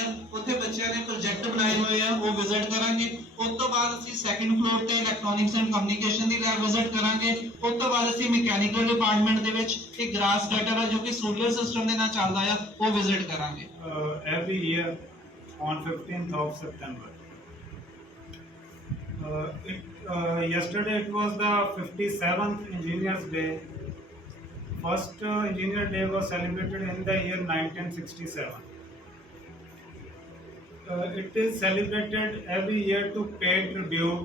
ਆ, ਉੱਥੇ ਬੱਚਿਆਂ ਨੇ ਪ੍ਰੋਜੈਕਟ ਬਣਾਏ ਹੋਏ ਆ, ਉਹ ਵਿਜ਼ਿਟ ਕਰਾਂਗੇ। ਉਸ ਤੋਂ ਬਾਅਦ ਅਸੀਂ ਸੈਕੰਡ ਫਲੋਰ ਤੇ electronics and communication the lab visit ਕਰਾਂਗੇ। ਉਸ ਤੋਂ ਬਾਅਦ ਅਸੀਂ ਮਕੈਨੀਕਲ ਡਿਪਾਰਟਮੈਂਟ ਦੇ ਵਿੱਚ ਇੱਕ ਗ੍ਰਾਸ ਕਟਰ ਆ ਜੋ ਕਿ ਸੋਲਰ ਸਿਸਟਮ ਦੇ ਨਾਲ ਚੱਲਦਾ ਆ, ਉਹ ਵਿਜ਼ਿਟ ਕਰਾਂਗੇ। Every year on 15th of September. Yesterday it was the 57th Engineers Day. First Engineer Day was celebrated in the year 1967. It is celebrated every year to pay tribute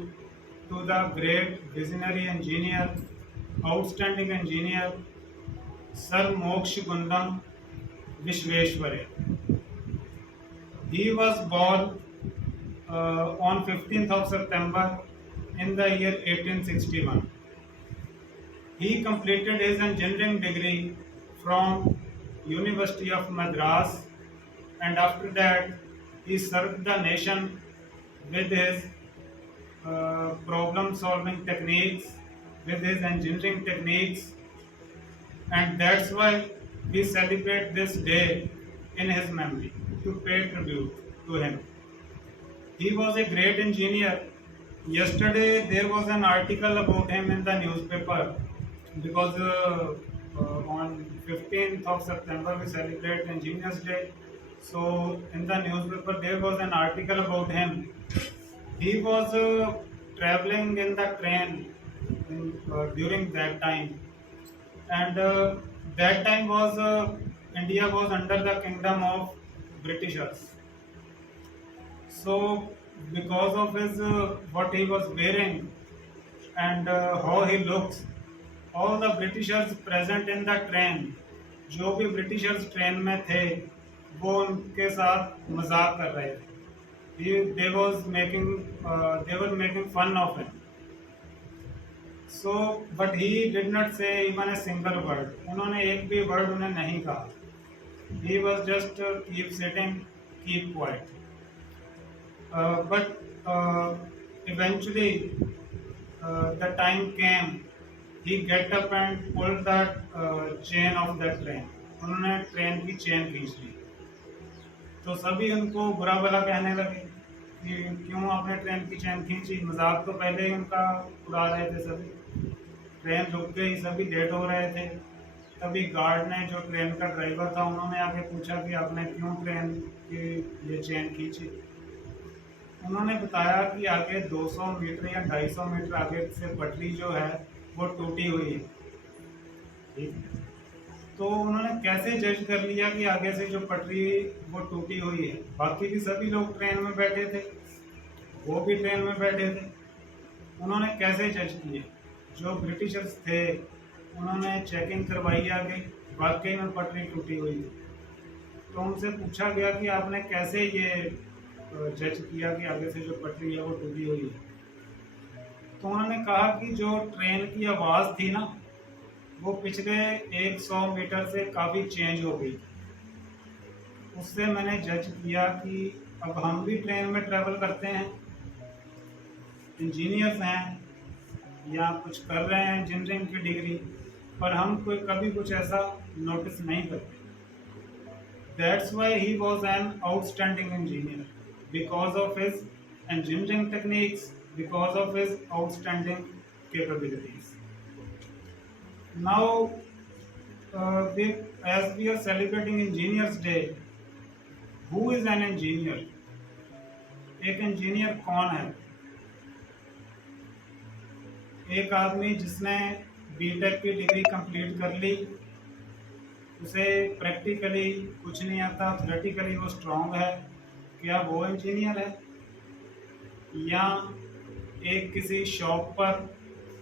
to the great visionary engineer, outstanding engineer, Sir Moksha Gundam Vishveshwarya. He was born on 15th of September in the year 1861. He completed his engineering degree from University of Madras, and after that he served the nation with his problem solving techniques, with his engineering techniques, and that's why we celebrate this day in his memory to pay tribute to him. He was a great engineer. Yesterday there was an article about him in the newspaper because on 15th of September we celebrate Engineers Day. So in the newspaper there was an article about him. He was traveling in the train during that time, and that time was India was under the kingdom of Britishers. So because of his what he was wearing and how he looks, all the Britishers present in the train, जो भी Britishers train में थे वो उनके साथ मजाक कर रहे थे। they were making fun of him. So but he did not say even a single word. उन्होंने एक भी word उन्हें नहीं कहा। He was just keep sitting, keep quiet. But eventually the time came. He get up and pulled that chain of that train. उन्होंने train की chain खींच ली, तो सभी उनको बुरा भला कहने लगे कि क्यों आपने ट्रेन की चेन खींची। मजाक तो पहले ही उनका उड़ा रहे थे सभी। ट्रेन रुक गई, सभी लेट हो रहे थे। तभी गार्ड ने, जो ट्रेन का ड्राइवर था, उन्होंने आके पूछा कि आपने क्यों ट्रेन की ये चेन खींची। उन्होंने बताया कि आगे 200 मीटर या 250 मीटर आगे से पटरी जो है वो टूटी हुई है। ठीक, तो उन्होंने कैसे जज कर लिया कि आगे से जो पटरी वो टूटी हुई है। बाकी भी सभी लोग ट्रेन में बैठे थे, वो भी ट्रेन में बैठे थे। उन्होंने कैसे जज किए? जो ब्रिटिशर्स थे उन्होंने चेकिंग करवाई आगे, वाकई में पटरी टूटी हुई थी। तो उनसे पूछा गया कि आपने कैसे ये जज किया कि आगे से जो पटरी है वो टूटी हुई है। तो उन्होंने कहा कि जो ट्रेन की आवाज़ थी ना, वो पिछले 100 मीटर से काफ़ी चेंज हो गई। उससे मैंने जज किया कि अब हम भी ट्रेन में ट्रैवल करते हैं, इंजीनियर्स हैं या कुछ कर रहे हैं इंजीनियरिंग की डिग्री, पर हम कोई कभी कुछ ऐसा नोटिस नहीं करते। That's why he was an outstanding engineer, because of his engineering techniques, because of his outstanding capabilities. Now, as we are celebrating Engineers Day, who is an engineer? एक इंजीनियर कौन है? एक आदमी जिसने बीटेक की degree complete कर ली, उसे practically कुछ नहीं आता, थ्योरेटिकली वो स्ट्रांग है, क्या वो इंजीनियर है? या एक किसी शॉप पर,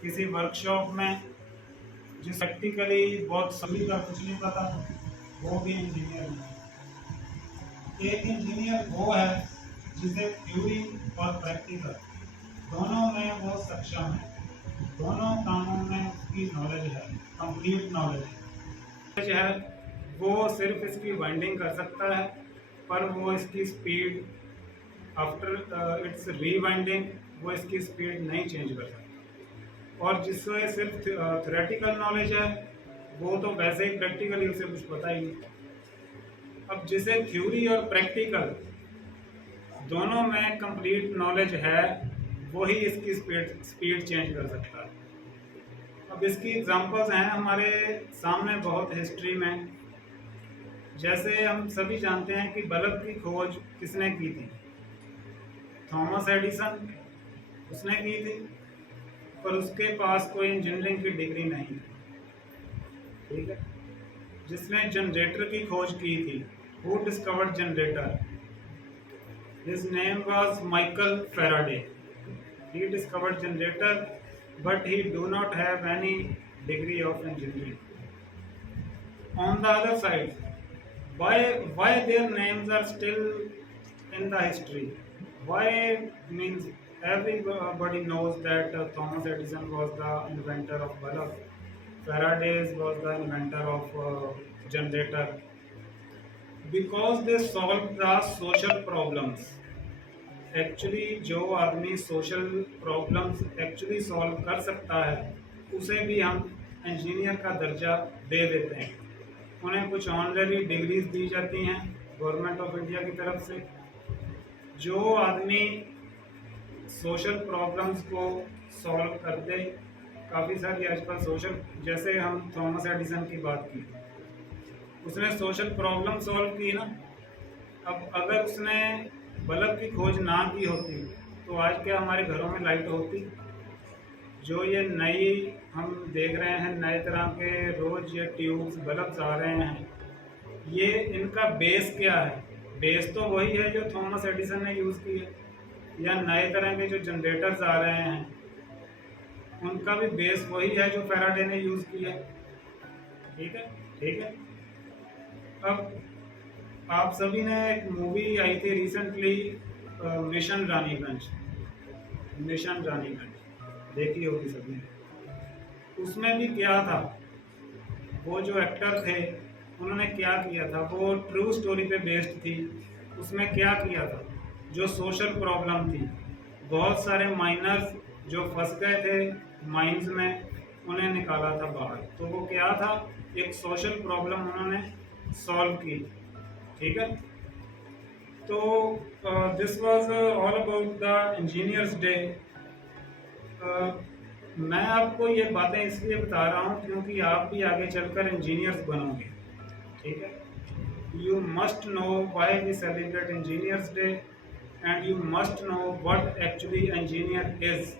किसी वर्कशॉप में, जिस प्रैक्टिकली बहुत सभी का कुछ नहीं पता, वो भी इंजीनियर है। एक इंजीनियर वो है जिसे थ्योरी और प्रैक्टिकल दोनों में वो सक्षम है, दोनों कामों में उसकी नॉलेज है, कंप्लीट नॉलेज है। वो सिर्फ इसकी वाइंडिंग कर सकता है, पर वो इसकी स्पीड आफ्टर इट्स रीवाइंडिंग वो इसकी स्पीड नहीं चेंज कर सकता। और जिससे सिर्फ थ्योरेटिकल नॉलेज है, वो तो वैसे ही प्रैक्टिकली उसे कुछ पता ही नहीं। अब जिसे थ्योरी और प्रैक्टिकल दोनों में कंप्लीट नॉलेज है, वही इसकी स्पीड चेंज कर सकता है। अब इसकी एग्जांपल्स हैं हमारे सामने बहुत हिस्ट्री में। जैसे हम सभी जानते हैं कि बल्ब की खोज किसने की थी? थॉमस एडिसन, उसने की थी, पर उसके पास कोई इंजीनियरिंग की डिग्री नहीं थी, ठीक है। जिसने जनरेटर की खोज की थी, who discovered generator? His name was Michael Faraday. He discovered generator, but he do not have any degree of engineering. On the other side, why their names are still in the history? Why means everybody knows that Thomas Edison was the inventor of bulb, Faraday was the inventor of generator, because they solved the social problems. Actually जो आदमी social problems actually solve कर सकता है, उसे भी हम engineer का दर्जा दे देते हैं। उन्हें कुछ ऑनररी डिग्रीज दी जाती हैं गवर्नमेंट ऑफ इंडिया की तरफ से। जो आदमी सोशल प्रॉब्लम्स को सॉल्व कर दे, काफ़ी सारी आजकल सोशल, जैसे हम थॉमस एडिसन की बात की, उसने सोशल प्रॉब्लम सॉल्व की ना। अब अगर उसने बल्ब की खोज ना की होती तो आज क्या हमारे घरों में लाइट होती? जो ये नई हम देख रहे हैं, नए तरह के रोज ये ट्यूब्स बल्ब्स आ रहे हैं, ये इनका बेस क्या है? बेस तो वही है जो थॉमस एडिसन ने यूज़ किया, या नए तरह के जो जनरेटर्स आ रहे हैं उनका भी बेस वही है जो फैराडे ने यूज़ किया। ठीक है, ठीक है। अब आप सभी ने एक मूवी आई थी recently, mission Raniganj, mission Raniganj देखी होगी सभी ने। उसमें भी क्या था, वो जो एक्टर थे उन्होंने क्या किया था, वो ट्रू स्टोरी पे बेस्ड थी। उसमें क्या किया था, जो सोशल प्रॉब्लम थी, बहुत सारे माइनर्स जो फंस गए थे माइंस में, उन्हें निकाला था बाहर। तो वो क्या था, एक सोशल प्रॉब्लम उन्होंने सॉल्व की। ठीक है। तो this was all about the engineers day. मैं आपको ये बातें इसलिए बता रहा हूँ क्योंकि आप भी आगे चलकर इंजीनियर्स बनोगे। ठीक है। You must know why we celebrate engineers day and you must know what actually engineer is,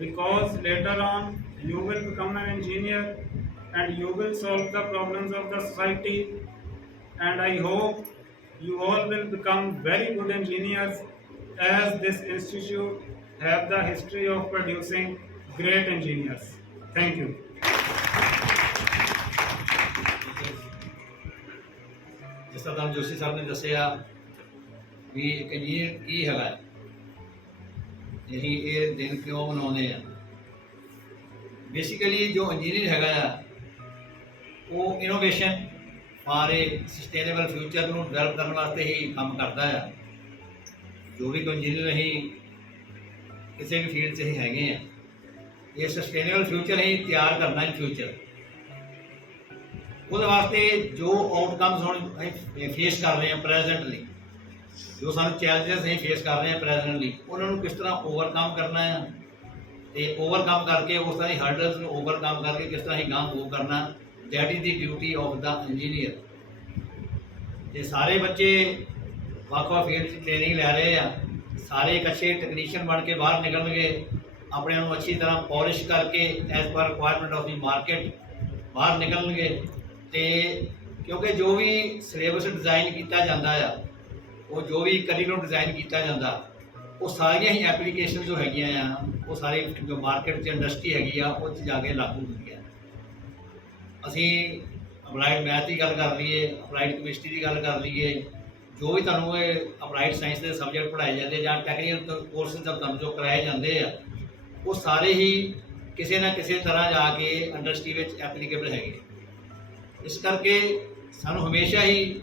because later on you will become an engineer and you will solve the problems of the society, and I hope you all will become very good engineers, as this institute have the history of producing great engineers. Thank you. ਜਿਸ ਤਰ੍ਹਾਂ ਜੋਸ਼ੀ ਸਾਹਿਬ ਨੇ ਦੱਸਿਆ ਵੀ ਇੱਕ engineer ਕੀ ਹੈਗਾ, ਅਸੀਂ ਇਹ ਦਿਨ ਕਿਉਂ ਮਨਾਉਂਦੇ ਆ। बेसिकली जो इंजीनियर हैगा वो innovation for a sustainable future ਨੂੰ ਡਿਵੈਲਪ ਕਰਨ ਵਾਸਤੇ ਹੀ ਕੰਮ ਕਰਦਾ ਆ। ਜੋ ਵੀ ਕੋਈ ਇੰਜੀਨੀਅਰ ਅਸੀਂ ਕਿਸੇ ਵੀ ਫੀਲਡ 'ਚ ਅਸੀਂ ਹੈਗੇ ਆ, ਇਹ ਸਸਟੇਨੇਬਲ ਫਿਊਚਰ ਹੀ ਤਿਆਰ ਕਰਨਾ ਹੈ। ਫਿਊਚਰ ਉਹਦੇ ਵਾਸਤੇ ਜੋ ਆਊਟਕਮਸ ਹੁਣ ਅਸੀਂ ਫੇਸ ਕਰ ਰਹੇ ਹਾਂ ਪ੍ਰੈਜ਼ੈਂਟਲੀ, ਜੋ ਸਾਨੂੰ ਚੈਲੰਜਸ ਅਸੀਂ ਫੇਸ ਕਰ ਰਹੇ ਹਾਂ ਪ੍ਰੈਜ਼ੈਂਟਲੀ, ਉਹਨਾਂ ਨੂੰ ਕਿਸ ਤਰ੍ਹਾਂ ਓਵਰਕਮ ਕਰਨਾ ਹੈ ਤੇ ਓਵਰਕਮ ਕਰਕੇ ਉਸ ਤਰ੍ਹਾਂ ਦੀ ਹਰਡਲਸ ਨੂੰ ਓਵਰਕਮ ਕਰਕੇ ਕਿਸ ਤਰ੍ਹਾਂ ਹੀ ਗਾਂ ਮੂਵ ਕਰਨਾ, that is the duty of the engineer. ਤੇ ਸਾਰੇ ਬੱਚੇ ਵੱਖ-ਵੱਖ ਫੀਲਡ 'ਚ ਟ੍ਰੇਨਿੰਗ ਲੈ ਰਹੇ ਆ, ਸਾਰੇ ਇੱਕ ਅੱਛੇ ਟੈਕਨੀਸ਼ੀਅਨ ਬਣ ਕੇ ਬਾਹਰ ਨਿਕਲਣਗੇ, ਆਪਣੇ ਨੂੰ ਅੱਛੀ ਤਰ੍ਹਾਂ ਪੋਲਿਸ਼ ਕਰਕੇ as per requirement of the market ਬਾਹਰ ਨਿਕਲਣਗੇ। ਤੇ ਕਿਉਂਕਿ ਜੋ ਵੀ ਸਿਲੇਬਸ ਡਿਜ਼ਾਈਨ ਕੀਤਾ ਜਾਂਦਾ ਆ, ਉਹ ਜੋ ਵੀ ਕਰੀਕੁਲਮ ਡਿਜ਼ਾਈਨ ਕੀਤਾ ਜਾਂਦਾ, ਉਹ ਸਾਰੀਆਂ ਹੀ ਐਪਲੀਕੇਸ਼ਨ ਜੋ ਹੈਗੀਆਂ ਆ, ਉਹ ਸਾਰੀ ਜੋ ਮਾਰਕੀਟ 'ਚ ਇੰਡਸਟਰੀ ਹੈਗੀ ਆ ਉਹ 'ਚ ਜਾ ਕੇ ਲਾਗੂ ਹੁੰਦੀ ਹੈ। ਅਸੀਂ ਅਪਲਾਈਡ ਮੈਥ ਦੀ ਗੱਲ ਕਰ ਲਈਏ, ਅਪਲਾਈਡ ਕੈਮਿਸਟਰੀ ਦੀ ਗੱਲ ਕਰ ਲਈਏ, ਜੋ ਵੀ ਤੁਹਾਨੂੰ ਇਹ ਅਪਲਾਈਡ ਸਾਇੰਸ ਦੇ ਸਬਜੈਕਟ ਪੜ੍ਹਾਏ ਜਾਂਦੇ ਜਾਂ ਟੈਕਨੀਕਲ ਕੋਰਸਿਸ ਤੁਹਾਨੂੰ ਜੋ ਕਰਾਏ ਜਾਂਦੇ ਆ, ਉਹ ਸਾਰੇ ਹੀ ਕਿਸੇ ਨਾ ਕਿਸੇ ਤਰ੍ਹਾਂ ਜਾ ਕੇ ਇੰਡਸਟਰੀ ਵਿੱਚ ਐਪਲੀਕੇਬਲ ਹੈਗੇ। ਇਸ ਕਰਕੇ ਸਾਨੂੰ ਹਮੇਸ਼ਾ ਹੀ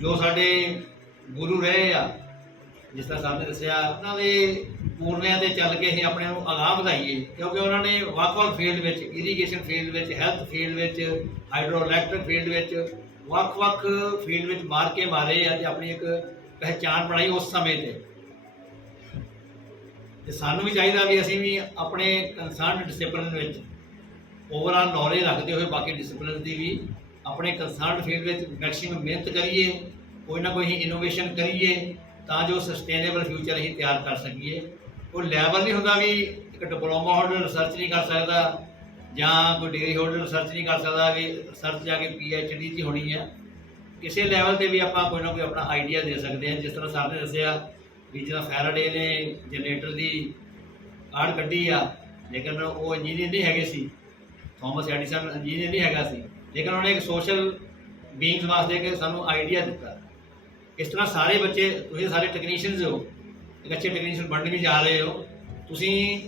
ਜੋ ਸਾਡੇ ਗੁਰੂ ਰਹੇ ਆ, ਜਿਸ ਤਰ੍ਹਾਂ ਸਾਹਿਬ ਨੇ ਦੱਸਿਆ, ਉਹਨਾਂ ਦੇ ਪੂਰਨਿਆਂ 'ਤੇ ਚੱਲ ਕੇ ਅਸੀਂ ਆਪਣੇ ਨੂੰ ਅਗਾਂਹ ਵਧਾਈਏ, ਕਿਉਂਕਿ ਉਹਨਾਂ ਨੇ ਵੱਖ-ਵੱਖ ਫੀਲਡ ਵਿੱਚ, ਇਰੀਗੇਸ਼ਨ ਫੀਲਡ ਵਿੱਚ, ਹੈਲਥ ਫੀਲਡ ਵਿੱਚ, ਹਾਈਡਰੋ ਇਲੈਕਟ੍ਰਿਕ ਫੀਲਡ ਵਿੱਚ, ਵੱਖ-ਵੱਖ ਫੀਲਡ ਵਿੱਚ ਮਾਰ ਕੇ ਮਾਰੇ ਆ, ਅਤੇ ਆਪਣੀ ਇੱਕ ਪਹਿਚਾਣ ਬਣਾਈ ਉਸ ਸਮੇਂ ਤੇ ਸਾਨੂੰ ਵੀ ਚਾਹੀਦਾ ਵੀ ਅਸੀਂ ਵੀ ਆਪਣੇ ਕੰਸਰਨ ਡਿਸਪਲਿਨ ਵਿੱਚ ਓਵਰਆਲ ਨੌਲੇਜ ਰੱਖਦੇ ਹੋਏ ਬਾਕੀ ਡਿਸਪਲਿਨ ਦੀ ਵੀ ਆਪਣੇ ਕੰਸਰਨ ਫੀਲਡ ਵਿੱਚ ਮੈਕਸਿਮਮ ਮਿਹਨਤ ਕਰੀਏ, ਕੋਈ ਨਾ ਕੋਈ ਇਨੋਵੇਸ਼ਨ ਕਰੀਏ ਤਾਂ ਜੋ ਸਸਟੇਨੇਬਲ ਫਿਊਚਰ ਅਸੀਂ ਤਿਆਰ ਕਰ ਸਕੀਏ। ਕੋਈ ਲੈਵਲ ਨਹੀਂ ਹੁੰਦਾ ਵੀ ਇੱਕ ਡਿਪਲੋਮਾ ਹੋਲਡਰ ਰਿਸਰਚ ਨਹੀਂ ਕਰ ਸਕਦਾ ਜਾਂ ਕੋਈ ਡਿਗਰੀ ਹੋਲਡਰ ਰਿਸਰਚ ਨਹੀਂ ਕਰ ਸਕਦਾ ਵੀ ਰਿਸਰਚ ਜਾ ਕੇ PhD 'ਚ ਹੋਣੀ ਹੈ। ਕਿਸੇ ਲੈਵਲ ਤੇ ਵੀ ਆਪਾਂ ਕੋਈ ਨਾ ਕੋਈ ਆਪਣਾ ਆਈਡੀਆ ਦੇ ਸਕਦੇ ਹਾਂ। ਜਿਸ ਤਰ੍ਹਾਂ ਸਰ ਨੇ ਦੱਸਿਆ ਵੀ ਜਿਹੜਾ ਫੈਰਾਡੇ ਨੇ ਜਨਰੇਟਰ ਦੀ ਕਾਢ ਕੱਢੀ ਆ, ਲੇਕਿਨ ਉਹ ਇੰਜੀਨੀਅਰ ਨਹੀਂ ਹੈਗੇ ਸੀ, ਥੋਮਸ ਐਡੀਸਨ ਇੰਜੀਨੀਅਰ ਨਹੀਂ ਹੈਗਾ ਸੀ, ਲੇਕਿਨ ਉਹਨੇ ਇੱਕ ਸੋਸ਼ਲ ਬੀਇੰਗਸ ਵਾਸਤੇ ਕਿ ਸਾਨੂੰ ਆਈਡੀਆ ਦਿੱਤਾ। ਇਸ ਤਰ੍ਹਾਂ ਸਾਰੇ ਬੱਚੇ, ਤੁਸੀਂ ਸਾਰੇ ਟੈਕਨੀਸ਼ੀਅਨਸ ਹੋ, ਇੱਕ ਅੱਛੇ ਟੈਕਨੀਸ਼ੀਅਨ ਬਣਨ ਵੀ ਜਾ ਰਹੇ ਹੋ। ਤੁਸੀਂ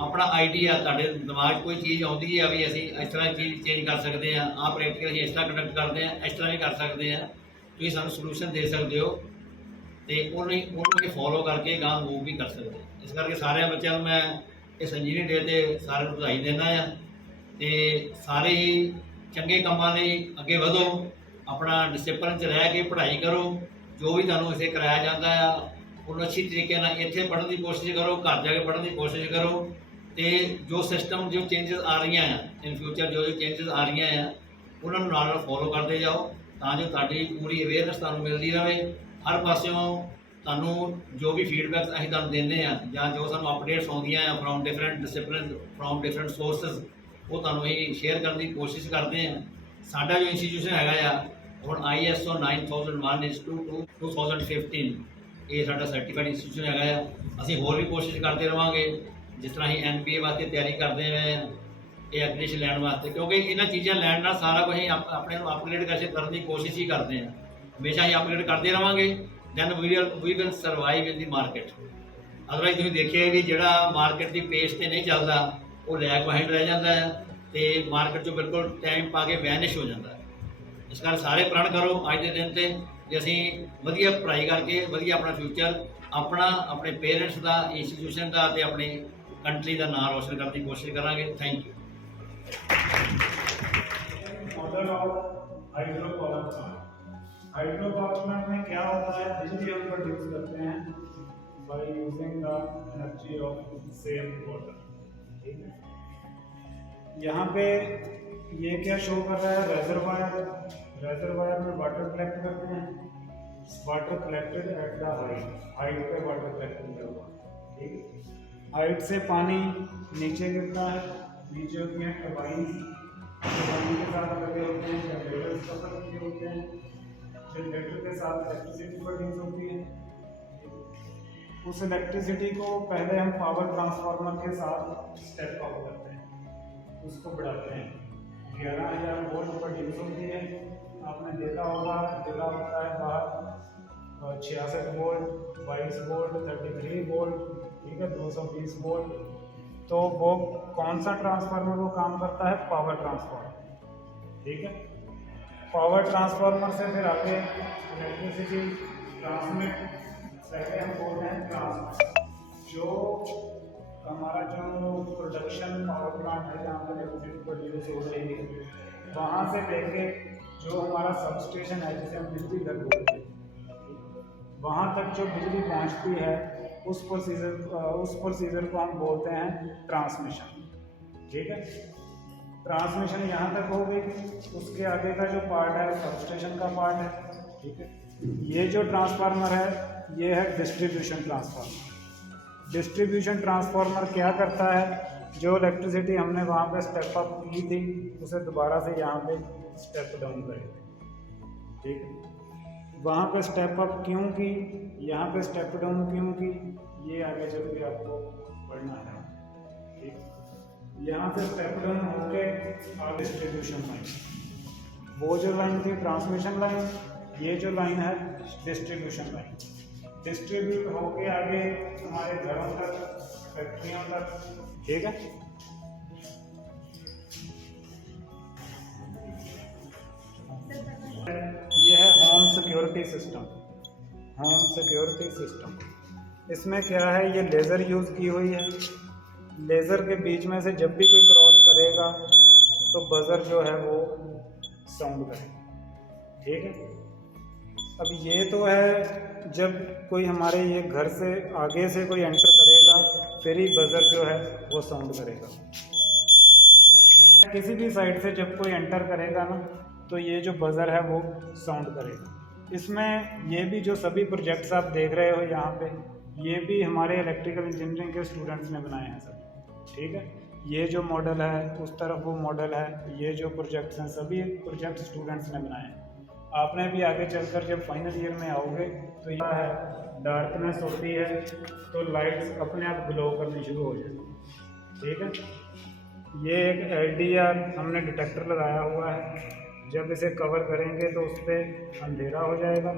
ਆਪਣਾ ਆਈਡੀਆ, ਤੁਹਾਡੇ ਦਿਮਾਗ 'ਚ ਕੋਈ ਚੀਜ਼ ਆਉਂਦੀ ਹੈ ਵੀ ਅਸੀਂ ਇਸ ਤਰ੍ਹਾਂ ਚੀਜ਼ ਚੇਂਜ ਕਰ ਸਕਦੇ ਹਾਂ, ਆਹ ਪ੍ਰੈਕਟੀਕਲ ਅਸੀਂ ਇਸ ਤਰ੍ਹਾਂ ਕੰਡਕਟ ਕਰਦੇ ਹਾਂ, ਇਸ ਤਰ੍ਹਾਂ ਵੀ ਕਰ ਸਕਦੇ ਹਾਂ, ਤੁਸੀਂ ਸਾਨੂੰ ਸੋਲੂਸ਼ਨ ਦੇ ਸਕਦੇ ਹੋ ਤੇ ਉਹਨੂੰ ਫੋਲੋ ਕਰਕੇ ਗਾਂ ਮੂਵ ਵੀ ਕਰ ਸਕਦੇ ਹੋ। ਇਸ ਕਰਕੇ ਸਾਰਿਆਂ ਬੱਚਿਆਂ ਨੂੰ ਮੈਂ ਇਸ ਇੰਜੀਨੀਅਰਿੰਗ ਡੇ 'ਤੇ ਸਾਰਿਆਂ ਨੂੰ ਵਧਾਈ ਦਿੰਦਾ ਆ ਤੇ ਸਾਰੇ ਹੀ ਚੰਗੇ ਕੰਮਾਂ ਲਈ ਅੱਗੇ ਵਧੋ, ਆਪਣਾ ਡਿਸਪਲਿਨ 'ਚ ਰਹਿ ਕੇ ਪੜ੍ਹਾਈ ਕਰੋ। ਜੋ ਵੀ ਤੁਹਾਨੂੰ ਇੱਥੇ ਕਰਾਇਆ ਜਾਂਦਾ ਆ ਉਹਨੂੰ ਅੱਛੀ ਤਰੀਕੇ ਨਾਲ ਇੱਥੇ ਪੜ੍ਹਨ ਦੀ ਕੋਸ਼ਿਸ਼ ਕਰੋ, ਘਰ ਜਾ ਕੇ ਪੜ੍ਹਨ ਦੀ ਕੋਸ਼ਿਸ਼ ਕਰੋ ਤੇ ਜੋ ਸਿਸਟਮ, ਜੋ ਚੇਂਜਸ ਆ ਰਹੀਆਂ ਆ ਇਨ ਫਿਊਚਰ, ਜੋ ਚੇਂਜਸ ਆ ਰਹੀਆਂ ਆ ਉਹਨਾਂ ਨੂੰ ਨਾਲ ਫੋਲੋ ਕਰਦੇ ਜਾਓ ਤਾਂ ਜੋ ਤੁਹਾਡੀ ਪੂਰੀ ਅਵੇਅਰਨੈਸ ਤੁਹਾਨੂੰ ਮਿਲਦੀ ਰਹੇ। ਹਰ ਪਾਸਿਓਂ ਤੁਹਾਨੂੰ ਜੋ ਵੀ ਫੀਡਬੈਕ ਅਸੀਂ ਤੁਹਾਨੂੰ ਦਿੰਦੇ ਆ ਜਾਂ ਜੋ ਸਾਨੂੰ ਅਪਡੇਟਸ ਆਉਂਦੀਆਂ ਆ from different discipline, from different sources, ਉਹ ਤੁਹਾਨੂੰ ਅਸੀਂ ਸ਼ੇਅਰ ਕਰਨ ਦੀ ਕੋਸ਼ਿਸ਼ ਕਰਦੇ ਹਾਂ। ਸਾਡਾ ਜੋ ਇੰਸਟੀਟਿਊਸ਼ਨ ਹੈਗਾ ਆ ਹੁਣ ISO 9001/2015 ਇਹ ਸਾਡਾ ਸਰਟੀਫਾਈਡ ਇੰਸਟੀਟਿਊਸ਼ਨ ਹੈਗਾ ਆ। ਅਸੀਂ ਹੋਰ ਵੀ ਕੋਸ਼ਿਸ਼ ਕਰਦੇ ਰਹਾਂਗੇ, ਜਿਸ ਤਰ੍ਹਾਂ ਅਸੀਂ NBA ਵਾਸਤੇ ਤਿਆਰੀ ਕਰਦੇ ਹੋਏ ਹਾਂ, ਇਹ ਐਗਰੀਕਲਚਰ ਲੈਣ ਵਾਸਤੇ, ਕਿਉਂਕਿ ਇਹਨਾਂ ਚੀਜ਼ਾਂ ਲੈਣ ਨਾਲ ਸਾਰਾ ਕੁਝ ਅਸੀਂ ਆਪਣੇ ਨੂੰ ਅਪਗ੍ਰੇਡ ਕਰਨ ਦੀ ਕੋਸ਼ਿਸ਼ ਹੀ ਕਰਦੇ ਹਾਂ। ਹਮੇਸ਼ਾ ਅਸੀਂ ਅਪਗ੍ਰੇਡ ਕਰਦੇ ਰਹਾਂਗੇ, then we will survive in the market. Otherwise ਤੁਸੀਂ ਦੇਖਿਆ ਵੀ ਜਿਹੜਾ ਮਾਰਕੀਟ ਦੀ ਪੇਸ ਤੇ ਨਹੀਂ ਚੱਲਦਾ ਉਹ ਲੈਗ ਬਿਹਾਈਂਡ ਰਹਿ ਜਾਂਦਾ ਹੈ ਤੇ ਮਾਰਕੀਟ 'ਚੋਂ ਬਿਲਕੁਲ ਟਾਈਮ ਪਾ ਕੇ ਵੈਨਿਸ਼ ਹੋ ਜਾਂਦਾ ਹੈ। ਇਸ ਕਰਕੇ ਸਾਰੇ ਪ੍ਰਣ ਕਰੋ ਅੱਜ ਦੇ ਦਿਨ ਤੇ ਜੇ ਅਸੀਂ ਵਧੀਆ ਪੜ੍ਹਾਈ ਕਰਕੇ ਵਧੀਆ ਆਪਣਾ ਫਿਊਚਰ, ਆਪਣਾ, ਆਪਣੇ ਪੇਰੈਂਟਸ ਦਾ, ਇੰਸਟੀਟਿਊਸ਼ਨ ਦਾ ਤੇ ਆਪਣੀ कंट्री का नाम रोशन करने की कोशिश करेंगे। Thank you. Model of hydropower plant. Hydropower plant में क्या होता है, बिजली हम प्रोड्यूस करते हैं by using the energy of same water. ठीक है, यहाँ पे ये क्या शो कर रहा है, रेजरवायर। रेजरवायर में वाटर कलेक्ट करते हैं, water collected at the height पे वाटर कलेक्ट हुआ। ठीक है, हाइट से पानी नीचे गिरता है, नीचे होती हैं टरबाइन के साथ लगे होते हैं, जनरेटर्स का लगे होते हैं, जनरेटर के साथ इलेक्ट्रिसिटी प्रोड्यूस होती है। उस इलेक्ट्रिसिटी को पहले हम पावर ट्रांसफार्मर के साथ स्टेप अप करते हैं, उसको बढ़ाते हैं। 11,000 वोल्ट प्रोड्यूस होती है, आपने देखा होगा, देखा होता है बाहर 66 वोल्ट, 22 वोल्ट, 33 वोल्ट, ठीक है, 220 वोल्ट। तो वो कौन सा ट्रांसफार्मर वो काम करता है, पावर ट्रांसफार्मर। ठीक है, पावर ट्रांसफार्मर से फिर आगे इलेक्ट्रिसिटी ट्रांसमिट, पहले हम बोलते हैं ट्रांसमिट। जो हमारा जो प्रोडक्शन पावर प्लांट है जहाँ पर इलेक्ट्रिसिटी प्रोड्यूस हो रही है, वहाँ से लेके जो हमारा सबस्टेशन है जिसे हम बिजली घर बोलते हैं, वहाँ तक जो बिजली पहुँचती है उस प्रोसीजर को हम बोलते हैं ट्रांसमिशन। ठीक है, ट्रांसमिशन यहाँ तक हो गई, उसके आगे का जो पार्ट है सबस्टेशन का पार्ट है। ठीक है, ये जो ट्रांसफार्मर है ये है डिस्ट्रीब्यूशन ट्रांसफार्मर। डिस्ट्रीब्यूशन ट्रांसफार्मर क्या करता है, जो इलेक्ट्रिसिटी हमने वहाँ पे स्टेप अप की थी उसे दोबारा से यहाँ पे स्टेप डाउन करेगा। ठीक है, वहाँ पे स्टेप अप क्यों की, यहाँ पे स्टेप डाउन क्यों की, ये आगे चल के आपको पढ़ना है। ठीक, यहाँ से स्टेप डाउन होके आगे डिस्ट्रीब्यूशन लाइन, वो जो लाइन थी ट्रांसमिशन लाइन, ये जो लाइन है डिस्ट्रीब्यूशन लाइन। डिस्ट्रीब्यूट होके आगे हमारे घरों तक, फैक्ट्रियों तक। ठीक है, ये है home security system. Home security system, इसमें क्या है, ये लेज़र यूज़ की हुई है। लेज़र के बीच में से जब भी कोई क्रॉस करेगा तो बज़र जो है वो साउंड करेगा। ठीक है, अब ये तो है जब कोई हमारे ये घर से आगे से कोई एंटर करेगा फिर ही बज़र जो है वो साउंड करेगा। किसी भी साइड से जब कोई एंटर करेगा ना तो ये जो बज़र है वो साउंड करेगा। इसमें ये भी जो सभी प्रोजेक्ट्स आप देख रहे हो यहाँ पे, ये भी हमारे इलेक्ट्रिकल इंजीनियरिंग के स्टूडेंट्स ने बनाए हैं सब, ठीक है। ये जो मॉडल है उस तरफ वो मॉडल है, ये जो प्रोजेक्ट्स हैं सभी प्रोजेक्ट स्टूडेंट्स ने बनाए हैं। आपने भी आगे चलकर जब फाइनल ईयर में आओगे तो यह है डार्कनेस होती है तो लाइट्स अपने आप ग्लो करनी शुरू हो जाती, ठीक है। ये एक LDR हमने डिटेक्टर लगाया हुआ है, जब इसे कवर करेंगे तो उस पर अंधेरा हो जाएगा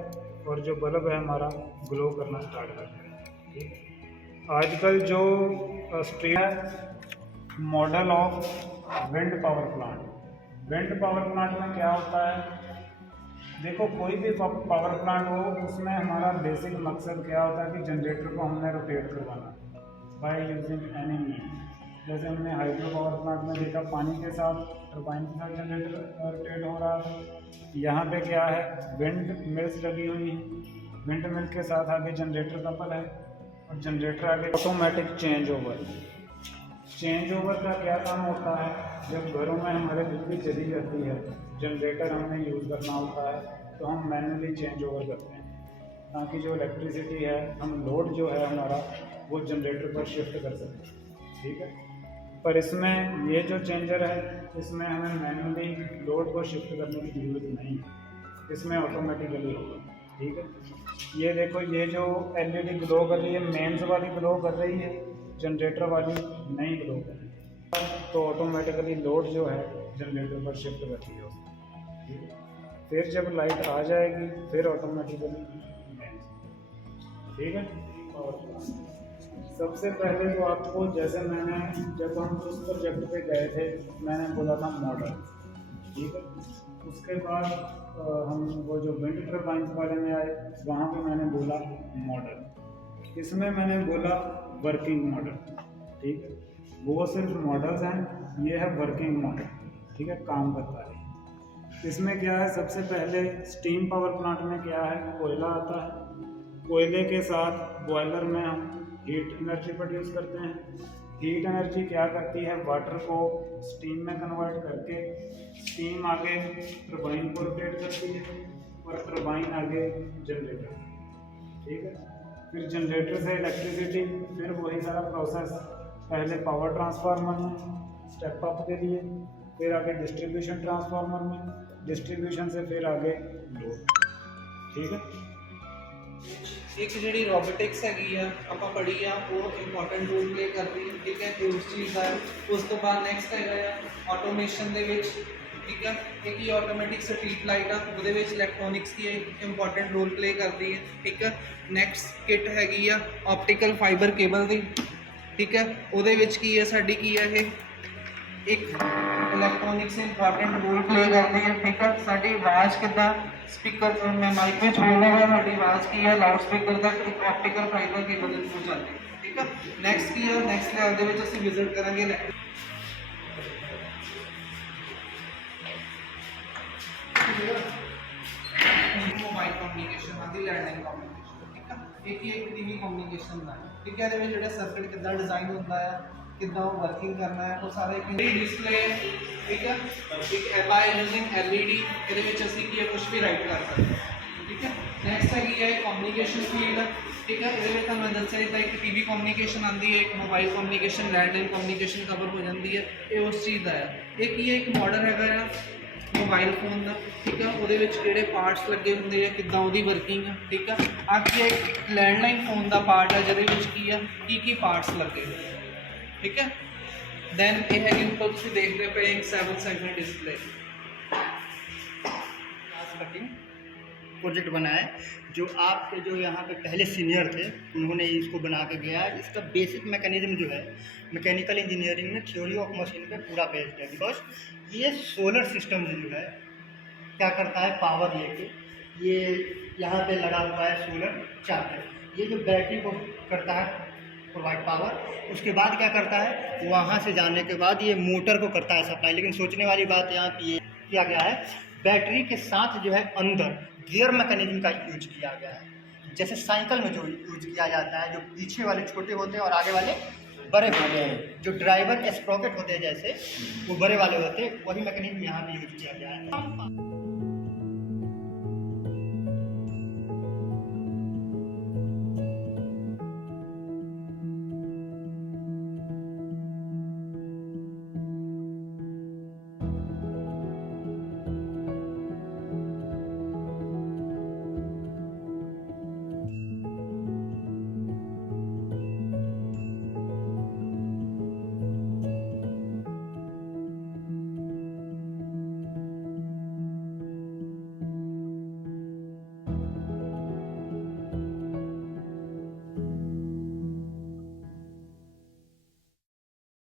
और जो बल्ब है हमारा ग्लो करना स्टार्ट कर देगा, ठीक। आजकल जो स्ट्रीट है model of wind power plant. Wind power plant में क्या होता है, देखो कोई भी पावर प्लांट हो उसमें हमारा बेसिक मकसद क्या होता है कि जनरेटर को हमने रोटेट करवाना बाय यूजिंग एनी मीन। जैसे हमने हाइड्रो पावर प्लांट में देखा पानी के साथ टरबाइन के साथ जनरेटर रोटेट हो रहा है। यहाँ पे क्या है, विंड मिल्स लगी हुई है, विंड मिल के साथ आगे जनरेटर कपल है और जनरेटर आगे automatic change over. Change over का क्या काम होता है, जब घरों में हमारे बिजली चली जाती है जनरेटर हमने यूज़ करना होता है तो हम मैन्युअली चेंज ओवर करते हैं ताकि जो इलेक्ट्रिसिटी है हम लोड जो है हमारा वो जनरेटर पर शिफ्ट कर सकें, ठीक है। पर इसमें ये जो चेंजर है इसमें हमें मैन्युअली लोड को शिफ्ट करने की ज़रूरत नहीं है, इसमें ऑटोमेटिकली होगा, ठीक है। ये देखो ये जो LED ग्लो कर रही है, मेन्स वाली ग्लो कर रही है, जनरेटर वाली नहीं ग्लो कर रही है, तो ऑटोमेटिकली लोड जो है जनरेटर पर शिफ्ट करती है, ठीक है। फिर जब लाइट आ जाएगी फिर ऑटोमेटिकली, ठीक है। और सबसे पहले तो आपको जैसे मैंने जब हम उस प्रोजेक्ट पे गए थे मैंने बोला था मॉडल, ठीक है। उसके बाद हम वो जो विंड टर्बाइन वाले में आए वहाँ पे मैंने बोला मॉडल, इसमें मैंने बोला वर्किंग मॉडल, ठीक है। वो सिर्फ मॉडल्स हैं, ये है वर्किंग मॉडल, ठीक है, काम करता है। इसमें क्या है, सबसे पहले स्टीम पावर प्लांट में क्या है, कोयला आता है, कोयले के साथ बॉयलर में हम हीट एनर्जी प्रोड्यूस करते हैं। हीट एनर्जी क्या करती है, वाटर को स्टीम में कन्वर्ट करके स्टीम आगे टरबाइन को रोटेट करती है और टरबाइन आगे जनरेटर, ठीक है। फिर जनरेटर से इलेक्ट्रिसिटी, फिर वही सारा प्रोसेस पहले पावर ट्रांसफार्मर में स्टेप अप के लिए, फिर आगे डिस्ट्रीब्यूशन ट्रांसफार्मर में, डिस्ट्रीब्यूशन से फिर आगे लोड, ठीक है। एक ਜਿਹੜੀ ਰੋਬੋਟਿਕਸ ਹੈਗੀ ਆ ਆਪਾਂ ਪੜ੍ਹੀ ਆ ਉਹ ਇੰਪੋਰਟੈਂਟ ਰੋਲ ਪਲੇ ਕਰਦੀ ਹੈ, ਠੀਕ ਹੈ। ਤੇ ਉਸ ਚੀਜ਼ ਦਾ ਉਸ ਤੋਂ ਬਾਅਦ ਨੈਕਸਟ ਹੈਗਾ ਆ ਆਟੋਮੇਸ਼ਨ ਦੇ ਵਿੱਚ, ਠੀਕ ਹੈ। ਇੱਕ ਹੀ ਆਟੋਮੈਟਿਕ ਸਟਰੀਟ ਲਾਈਟ ਆ ਉਹਦੇ ਵਿੱਚ ਇਲੈਕਟ੍ਰੋਨਿਕਸ ਦੀ ਇੰਪੋਰਟੈਂਟ ਰੋਲ ਪਲੇ ਕਰਦੀ ਹੈ, ਠੀਕ ਹੈ। ਨੈਕਸਟ ਕਿਟ ਹੈਗੀ ਆ ਆਪਟੀਕਲ ਫਾਈਬਰ ਕੇਬਲ ਦੀ, ਠੀਕ ਹੈ। ਉਹਦੇ ਵਿੱਚ ਕੀ ਹੈ ਸਾਡੀ ਕੀ ਹੈ ਇਹ ਇੱਕ ਇਲੈਕਟ੍ਰੋਨਿਕਸ ਇੰਪੋਰਟੈਂਟ ਰੋਲ ਪਲੇ ਕਰਦੀ ਹੈ, ਠੀਕ ਹੈ। ਸਾਡੀ ਆਵਾਜ਼ ਕਿੱਦਾਂ स्पीकर में माइक में बोलने वाला हमारी आवाज़ की है लाउड स्पीकर तक एक ऑप्टिकल फाइबर केबल के थ्रू जाती है, ठीक है। नेक्स्ट की है नेक्स्ट लेवल ਦੇ ਵਿੱਚ ਅਸੀਂ ਵਿਜ਼ਿਟ ਕਰਾਂਗੇ मोबाइल कम्युनिकेशन आदि लैंडलाइन कम्युनिकेशन, ठीक है। एक ही एक टीवी कम्युनिकेशन ਦਾ, ਠੀਕ ਹੈ। ਇਹਦੇ ਵਿੱਚ ਜਿਹੜਾ ਸਰਕਟ ਕਿੱਦਾਂ ਡਿਜ਼ਾਈਨ ਹੁੰਦਾ ਹੈ, ਕਿੱਦਾਂ ਉਹ ਵਰਕਿੰਗ ਕਰਨਾ ਹੈ, ਉਹ ਸਾਰਾ ਇੱਕ ਡਿਸਪਲੇ, ਠੀਕ ਹੈ। ਇੱਕ ਬਾय यूजिंग LED ਇਹਦੇ ਵਿੱਚ ਅਸੀਂ ਕੀ ਹੈ ਕੁਝ ਵੀ ਰਾਈਟ ਕਰ ਸਕਦੇ ਹਾਂ, ਠੀਕ ਹੈ। ਨੈਕਸਟ ਹੈਗੀ ਹੈ ਕਮਿਊਨੀਕੇਸ਼ਨ ਫੀਲਡ, ਠੀਕ ਹੈ। ਇਹਦੇ ਵਿੱਚ ਤੁਹਾਨੂੰ ਦੱਸਿਆ ਜਿੱਦਾਂ ਇੱਕ ਟੀਵੀ ਕਮਿਊਨੀਕੇਸ਼ਨ ਆਉਂਦੀ ਹੈ, ਇੱਕ mobile communication, landline communication cover ਹੋ ਜਾਂਦੀ ਹੈ, ਇਹ ਉਸ ਚੀਜ਼ ਦਾ ਹੈ। ਇਹ ਕੀ ਹੈ, ਇੱਕ ਮਾਡਲ ਹੈਗਾ ਆ ਮੋਬਾਈਲ ਫੋਨ ਦਾ, ਠੀਕ ਹੈ। ਉਹਦੇ ਵਿੱਚ ਕਿਹੜੇ ਪਾਰਟਸ ਲੱਗੇ ਹੁੰਦੇ ਆ, ਕਿੱਦਾਂ ਉਹਦੀ ਵਰਕਿੰਗ ਹੈ, ਠੀਕ ਹੈ। ਅੱਗੇ ਇੱਕ ਲੈਂਡਲਾਈਨ ਫੋਨ ਦਾ ਪਾਰਟ ਹੈ ਜਿਹਦੇ ਵਿੱਚ ਕੀ ਆ ਕੀ ਪਾਰਟਸ ਲੱਗੇ ਹੋਏ, ठीक है। देन ये है कि ऊपर तुम देख रहे पे एक 7 सेगमेंट डिस्प्ले कटिंग प्रोजेक्ट बना है जो आपके जो यहाँ पे पहले सीनियर थे उन्होंने इसको बना के गया है। इसका बेसिक मैकेनिज्म जो है मैकेनिकल इंजीनियरिंग में थ्योरी ऑफ मशीन पे पूरा बेस्ड है, बिकॉज ये सोलर सिस्टम जो है क्या करता है, पावर लेके ये यहाँ पे लगा हुआ है सोलर चार्जर, ये जो बैटरी को करता है प्रोवाइड पावर, उसके बाद क्या करता है वहाँ से जाने के बाद ये मोटर को करता है सप्लाई। लेकिन सोचने वाली बात यहाँ पे ये किया गया है बैटरी के साथ जो है अंदर गियर मैकेनिज्म का यूज किया गया है। जैसे साइकिल में जो यूज किया जाता है, जो पीछे वाले छोटे होते हैं और आगे वाले बड़े होते हैं, जो ड्राइवर स्प्रॉकेट होते हैं जैसे वो बड़े वाले होते हैं, वही मैकेनिज्म यहाँ पे यूज किया गया है।